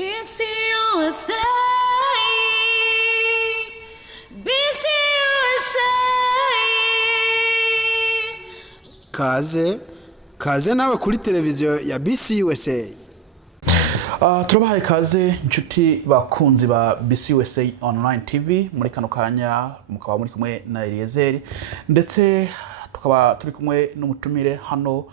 BCUSA, BCUSA. Kaze nawe kuri televiziyo ya BCUSA. Turabahaye kaze inshuti bakunzi ba BCUSA online TV muri kano kanya mukaba muri kumwe na Eliezer ndetse tukaba turi kumwe n'umutumire hano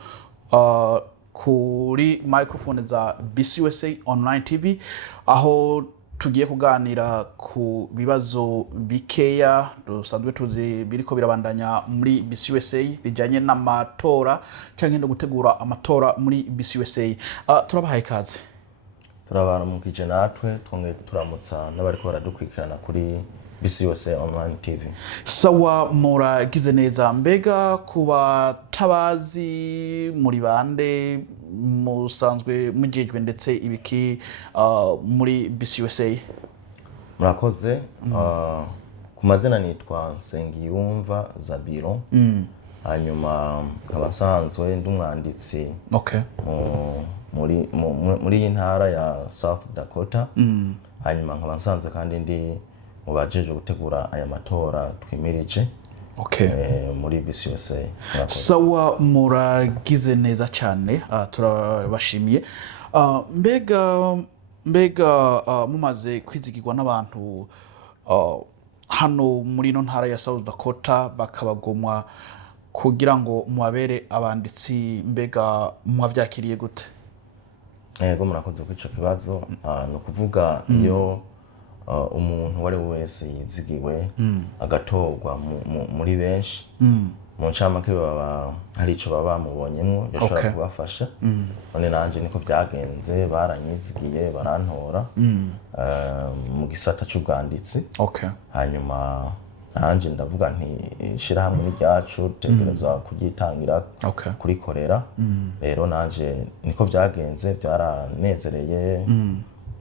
kuri microphone za BCUSA online TV aho tugiye kuganira ku bibazo bikeya dusanzwe tuzi biriko birabandanya muri BCUSA bijanye n'amatora cyangwa no gutegura amatora muri BCUSA. Turabahaye kaze. Turabaramukije natwe twongeye turamutsa n'abariko baradukurikirana kuri BCUSA online TV. Sawa muragize neza, mbega kuba tabazi muri bande musanzwe mujejwe ndetse ibiki muri BCUSA? Murakoze. Ku mazina nitwa Nsengiyumva Zabiro. Hanyuma nkaba nsanzwe ndumwanditsi muri intara ya South Dakota. Hanyuma nkaba nsanzwe kandi ndi mubajeje gutegura aya matora twimirije muri BCUSA. Sawa muragize neza cyane, turabashimiye. Mbega mumaze kwizigirwa n'abantu hano muri no ntara ya South Dakota bakabagomwa kugira ngo muabere abanditsi, mbega mwavyakiriye gute? Yego murakoze kuri ico kibazo. No kuvuga iyo umuntu wari wese yizigiwe agatorwa muri benshi mu ncamake baba hari ico baba mubonyemwo yashobora kubafasha. None nanje niko byagenze, baranyizigiye barantora mu gisata cy'ubwanditsi. Hanyuma nanje ndavuga nti shira hamwe n'iryacu tegerezwa kugitangira kurikorera. Rero nanje niko byagenze, byaranezereye.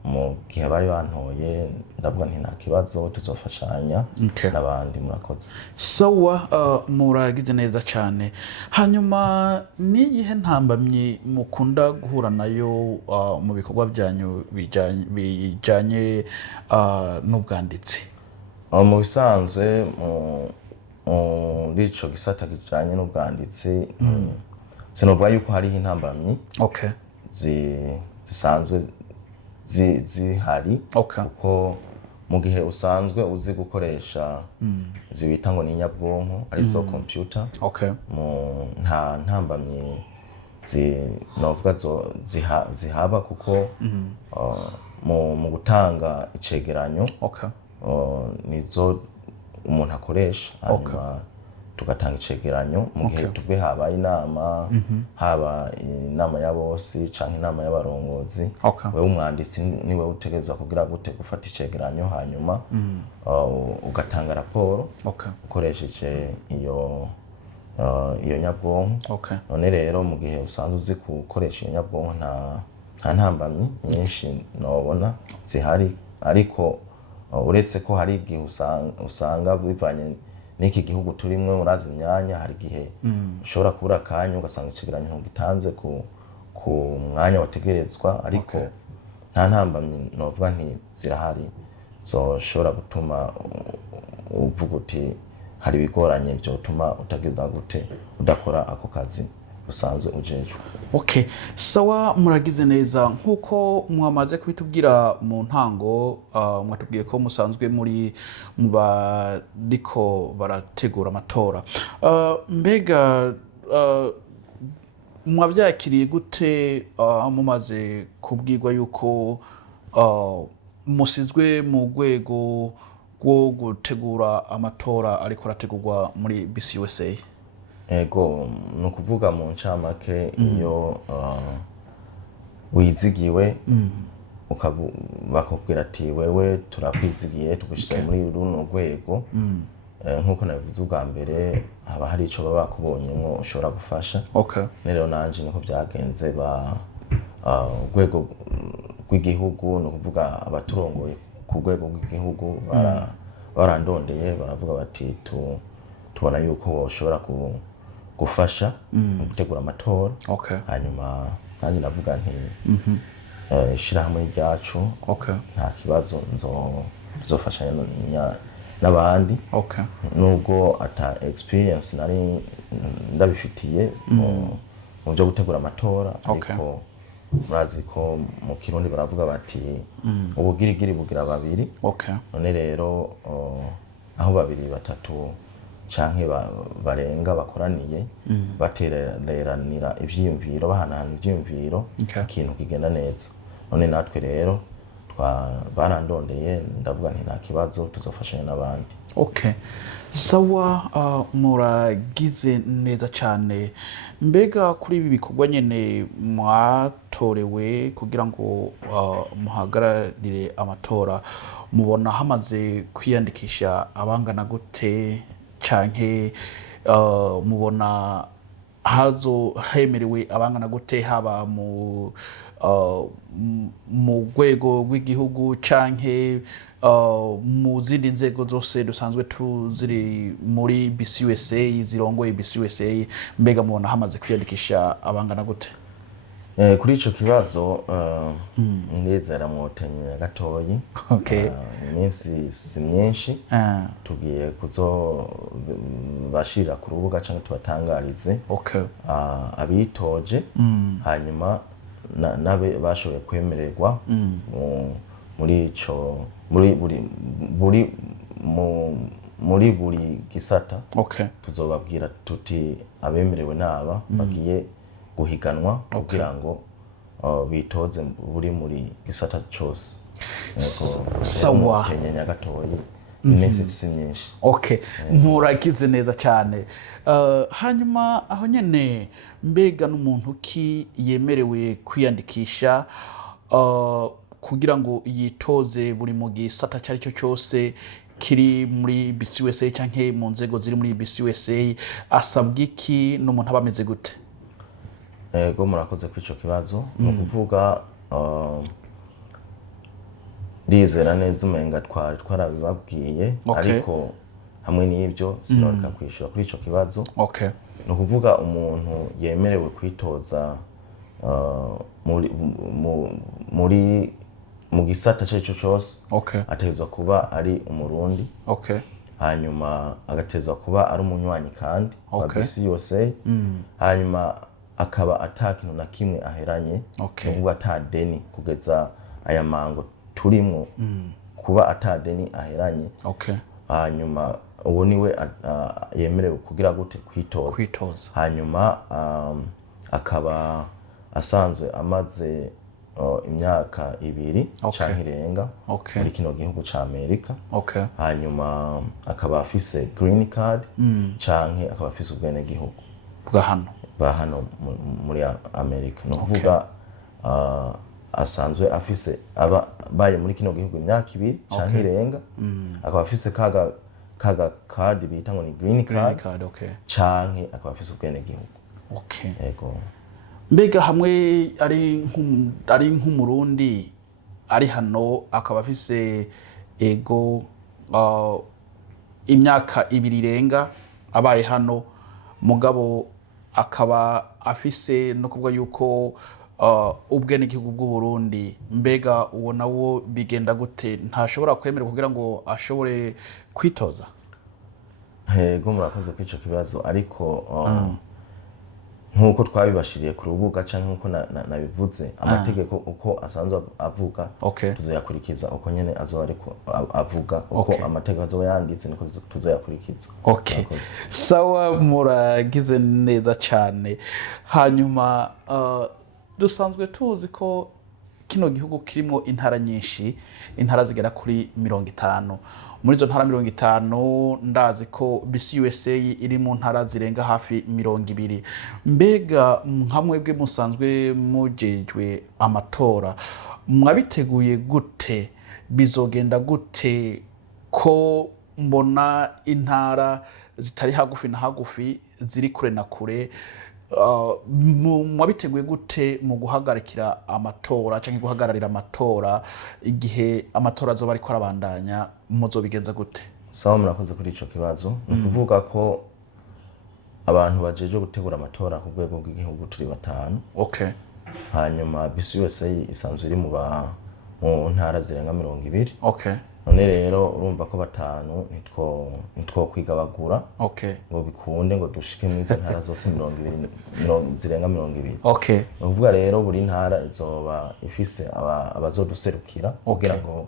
Mu gihe bari bantoye ndavuga nti nta kibazo tuzofashanya n'abandi. Murakoze. Sawa muragize neza cyane. Hanyuma ni yihe ntambamye mukunda guhura nayo mu bikorwa byanyu bijanye n'ubwanditsi? Mu bisanzwe muri ico gisata kijanye n'ubwanditsi sinovuga yuko hariho intambamyi zisanzwe zihari kuko mu gihe usanzwe uzi gukoresha zibita ngo ni nyabwonko arizo computer nta ntambamyi novuga zihaba kuko mu gutanga icegeranyo nizo umuntu akoresha. Hanyuma tugatanga icegeranyo mu gihe tubwe habaye inama, haba inama ya bosi canke inama y'abarongozi. Wewe umwanditsi niwe utegerezwa kugira gute gufata icegeranyo hanyuma ugatanga raporo ukoresheje iyo nyabwonko. None rero mu gihe usanzwe uzi gukoresha iyo nyabwonko nta ntambamyi nyinshi nobona zihari, ariko uretse ko hari igihe usanga bivanye n'iki gihugu turimwe murazi imyanya, hari igihe ushobora kubura akanya ugasanga ikigeranyo ntugitanze ku mwanya wategerezwa, ariko nta ntambamyi novuga nti zirahari zoshobora gutuma uvuga uti hari bigoranye byotuma utagenda gute udakora ako kazi usanzwe ujejwe. Sawa muragize neza, nkuko mwamaze kubitubwira mu ntango, mwatubwiye ko musanzwe muri bariko barategura amatora. Mbega mwavyakiriye gute mumaze kubwirwa yuko musizwe mu rwego rwo gutegura amatora ariko arategurwa muri BCUSA? Ego no kuvuga mu ncamake iyo wizigiwe bakubwira ati wewe turakwizigiye tugushize muri runo rwego, nkuko nabivuze ubwa mbere haba hari ico baba bakubonyemwo ushobora gufasha. Rero nanje niko byagenze urwego rw'igihugu, no kuvuga abaturongoye ku rwego rw'igihugu barandondeye baravuga bati tubona yuko woshobora gufasha mu gutegura amatora. Hanyuma nanjye navuga nti ishirahamwe ryacu Okay. nta kibazo nzofashanya n'abandi nubwo ata experience nari ndabifitiye mu byo gutegura amatora ariko murazi ko mu Kirundi baravuga bati ubugirigiri bugira babiri none rero aho babiri batatu canke barenga bakoraniye batereranira ivyiyumviro bahanahana ivyiyumviro ikintu kigenda neza none natwe rero barandondeye ndavuga nti nta kibazo tuzofashanya n'abandi. Sawa, muragize neza cyane. Mbega kuri ibi bikorwa nyene mwatorewe kugira ngo muhagararire amatora, mubona hamaze kwiyandikisha abangana gute canke mubona hemerewe abangana gute haba mu rwego rw'igihugu canke mu zindi nzego zose dusanzwe tuziri muri BCUSA zirongoye BCUSA, mbega mubona hamaze kwiyandikisha abangana gute? Kuri ico kibazo ndizera mwotenye gatoyi iminsi si myinshi tugiye kuzobashira ku rubuga canke tubatangarize abitoje hanyuma nabe bashoboye kwemererwa muri buri gisata tuzobabwira tuti abemerewe naba bagiye guhiganwa kugira ngo bitoze muri gisata cyose. Sawa, Kenya gatoyi iminsi si myinshi. Muragize neza cyane. Hanyuma aho nyene mbega n'umuntu ki yemerewe kwiyandikisha kugira ngo yitoze buri mu gisata cyari cyo cyose kiri muri BCUSA canke mu nzego ziri muri BCUSA, asabwa iki n'umuntu abameze gute? Ego murakoze kuri ico kibazo no kuvuga ndizera neza umenga twarabibabwiye ariko hamwe n'ibyo sinareka kwishura kuri ico kibazo. No kuvuga umuntu yemerewe kwitoza mu gisata cyo cyose atezwa kuba ari umurundi hanyuma agatezwa kuba ari umunywanyi kandi wa BCUSA hanyuma akaba atakintu na kimwe aheranye n'ubwo atadeni kugeza aya mango turimo kuba atadeni aheranye hanyuma uwo niwe yemerewe kugira gute kwitoza hanyuma akaba asanzwe amaze imyaka 2 canke irenga muri kino gihugu ca Amerika hanyuma akaba afise green card canke akaba afise ubwene gihugu bwa hano muri Amerika no kuvuga asanzwe afise baye muri kino gihugu imyaka 2 canke irenga akaba afise kaga card bita ngo ni green card canke akaba afise ubwene gihugu. Mbega hamwe ari nk'umurundi ari hano akaba afise ego imyaka 2 irenga abaye hano mugabo akaba afise no kuvuga yuko ubwene igihugu bw'u Burundi, mbega uwo nawo bigenda gute? Ntashobora kwemerera kugira ngo ashobore kwitoza? Ego murakoze kuri ico kibazo ariko nkuko twabibashiriye ku rubuga canke nkuko nabivuze amategeko uko asanzwe avuga tuzoyakurikiza uko nyene azoba ariko avuga uko amategeko azoba yanditse niko tuzoyakurikiza. Sawa, muragize neza cyane. Hanyuma dusanzwe tuzi ko kino gihugu kirimo intara nyinshi, intara zigera kuri 50. Muri zo ntara 50 ndazi ko BCUSA iri mu ntara zirenga hafi 20. Mbega nkamwebwe musanzwe mujejwe amatora mwabiteguye gute? Bizogenda gute ko mbona intara zitari hagufi na hagufi ziri kure na kure? Mwabiteguye gute mu guhagarikira amatora canke guhagararira amatora igihe amatora azoba ariko arabandanya, muzobigenza gute? Sawa, murakoze kuri ico kibazo. No kuvuga ko abantu bajeje gutegura amatora ku rwego rw'igihugu turi 5 hanyuma BCUSA isanzwe iri mu ntara zirenga 20. Okay. None rero urumva ko batanu nitwo kwigabagura. Okay. Ngo bikunde ngo dushike mu ntara zose 20 zirenga 20. Okay. Uvuga rero buri ntara izoba ifise abazoduserukira kugira ngo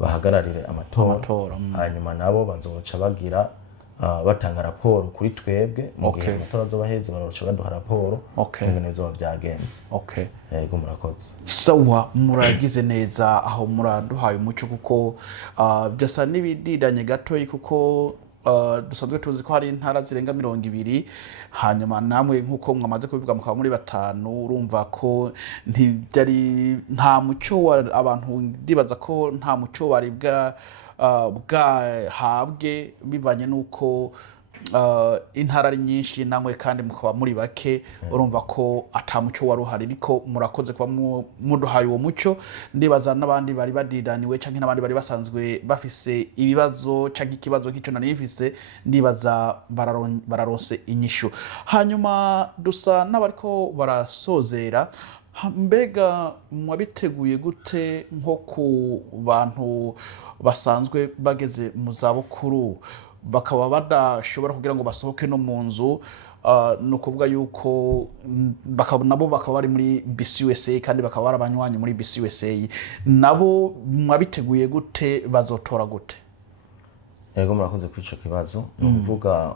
bahagararire amatora. Hanyuma nabo bazoca bagira batanga raporo kuri twebwe mu gihe amatora azoba heze baroca baduha raporo ingene bizoba byagenze. Okay. Yego murakoze. Sawa muragize neza aho muraduhaye umuco kuko byasa nibididanye gatoyi kuko dusanzwe tuzi ko hari intara zirenga 20 hanyuma namwe nkuko mwamaze kubivuga mukaba muri batanu urumva ko nta muco abantu ndibaza ko nta muco bari bwahabwe bivanye nuko intara ari nyinshi namwe kandi mukaba muri bake urumva ko atamuco waruhari ariko murakoze kuba muduhaye uwo muco ndibaza n'abandi bari badidaniwe canke n'abandi bari basanzwe bafise ibibazo canke ikibazo nk'ico nanifise ndibaza bararonse inyishu hanyuma dusa n'abariko barasozera mbega mwabiteguye gute nko ku bantu basanzwe bageze mu zabukuru bakaba badashobora kugira ngo basohoke no mu nzu no kuvuga yuko nabo bakaba bari muri BCUSA kandi bakaba barabanywanyi muri BCUSA nabo mwabiteguye gute bazotora gute? Yego murakoze kwico kibazo no kuvuga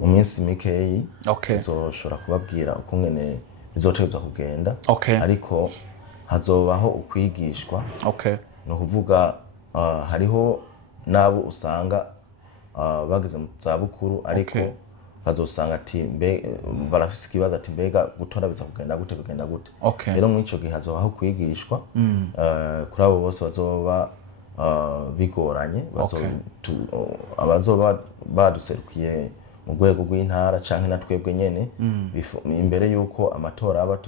mu minsi mikeyi tuzoshobora kubabwira uko ngene bizotegezwa kugenda ariko hazobaho ukwigishwa no kuvuga hariho nabo usanga bageze mu zabukuru ariko bazosanga ati barafise ikibazo ati mbega gutora biza kugenda gute rero mu ico gihe hazobaho kwigishwa kuri abo bose bazoba bigoranye abazoba baduserukiye mu rwego rw'intara canke na twebwe nyene imbere yuko amatora aba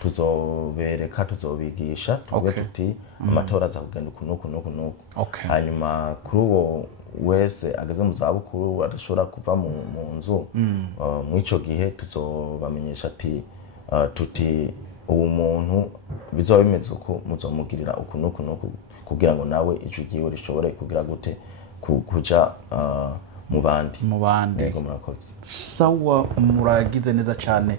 tuzobereka tuzobigisha twebwe tuti amatora aza kugenda uku hanyuma kuri uwo wese ageze mu zabukuru adashobora kuva mu nzu mu ico gihe tuzobamenyesha ati tuti uwo muntu bizoba bimeze uko muzomugirira uku kugira ngo nawe ijwi ryiwe rishobore kugira gute kuja mu bandi. Yego murakoze. Sawa muragize neza cyane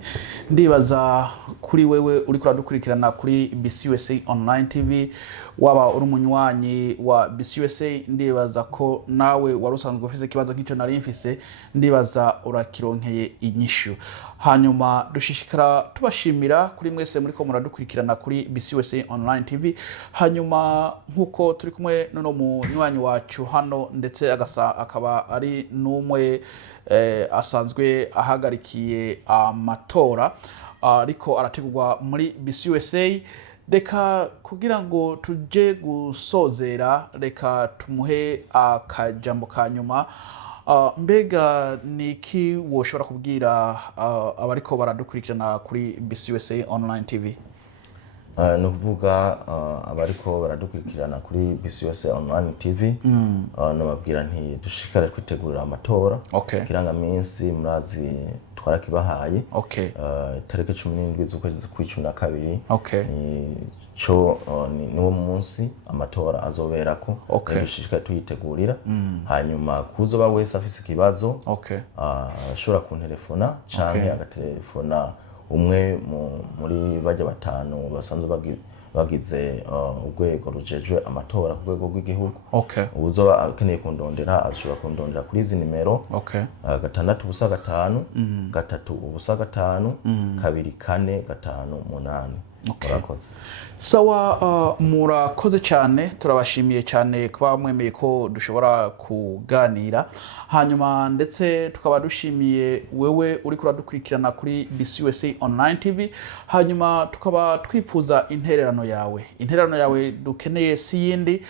ndibaza kuri wewe uri kuradukurikirana kuri BCUSA online TV waba uri umunywanyi wa BCUSA ndibaza ko nawe warusanzwe ufise kibazo nk'icyo nari mfise ndibaza urakironkeye inyishu hanyuma dushishikara tubashimira kuri mwese muri ko muradukurikirana kuri BCUSA online TV hanyuma nkuko turi kumwe no munywanyi wacu hano ndetse akaba ari n'umwe asanzwe ahagarikiye amatora ariko arategurwa muri BCUSA reka kugira ngo tuje gusozera reka tumuhe akajambo kanyuma mbega niki woshobora kubwira abariko baradukurikirana kuri BCUSA online TV? No kuvuga abariko baradukurikirana kuri BCUSA online TV no babwira nti dushikare kwitegurira amatora kiranga minsi murazi twarakibahaye tarike 17 z'ukwezi kwa 12 ni niwo munsi amatora azoberako dushishikare tuyitegurira hanyuma kuzoba wese afise ikibazo ashobora kuntelefona canke agatelefona umwe muri bajya batanu basanzwe bagize urwego rujejwe amatora ku rwego rw'igihugu uzoba akeneye kundondera ashobora kundondera kuri izi nimero 665 3 2 4 5 8. Sawa murakoze cyane turabashimiye cyane kuba mwemeye ko dushobora kuganira hanyuma ndetse tukaba dushimiye wewe uri kuradukurikirana kuri BCUSA online TV hanyuma tukaba twipfuza intererano yawe dukeneye si yindi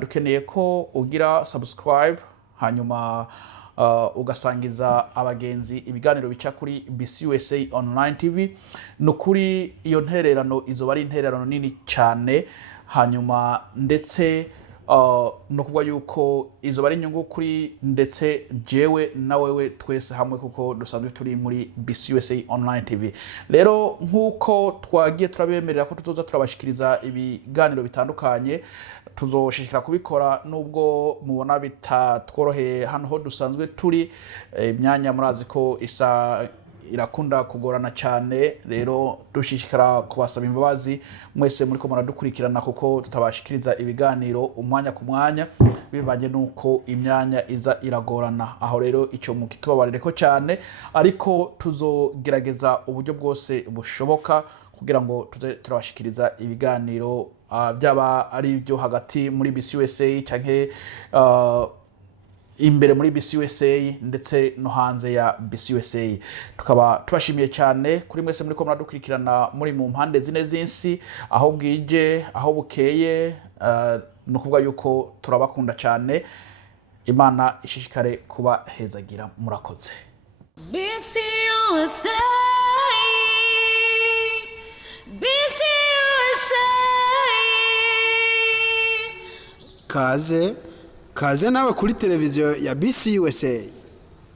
dukeneye ko ugira subscribe hanyuma ugasangiza abagenzi ibiganiro bica kuri BCUSA online TV nukuri iyo ntererano izoba ari intererano nini cyane hanyuma ndetse no kuvuga yuko izo bari inyungu kuri ndetse jewe na wewe twese hamwe kuko dusanzwe turi muri BCUSA online TV. Rero nkuko twagiye turabemerera ko tuzoza turabashikiriza ibiganiro bitandukanye, tuzoshikira kubikora nubwo mubona bitatworoheye hano ho dusanzwe turi. Imyanya murazi ko isa irakunda kugorana cyane, rero dushishikara kubasaba imbabazi mwese muri ko muradukurikirana kuko tutabashikiriza ibiganiro umwanya ku mwanya bibanye nuko imyanya iza iragorana. Aho rero icyo mukitubabarire ko cyane, ariko tuzogerageza uburyo bwose bushoboka kugira ngo tuze turabashikiriza ibiganiro byaba ari byo hagati muri BCUSA canke imbere muri BCUSA ndetse no hanze ya BCUSA. Tukaba tubashimiye cyane kuri mwese muri ko muradukurikirana muri mu mpande zine zinsi, aho bwije aho bukeye, no kuvuga yuko turabakunda cyane. Imana ishishikare kuba hezagira, murakoze. BCUSA, kaze nawe kuri televiziyo ya BCUSA.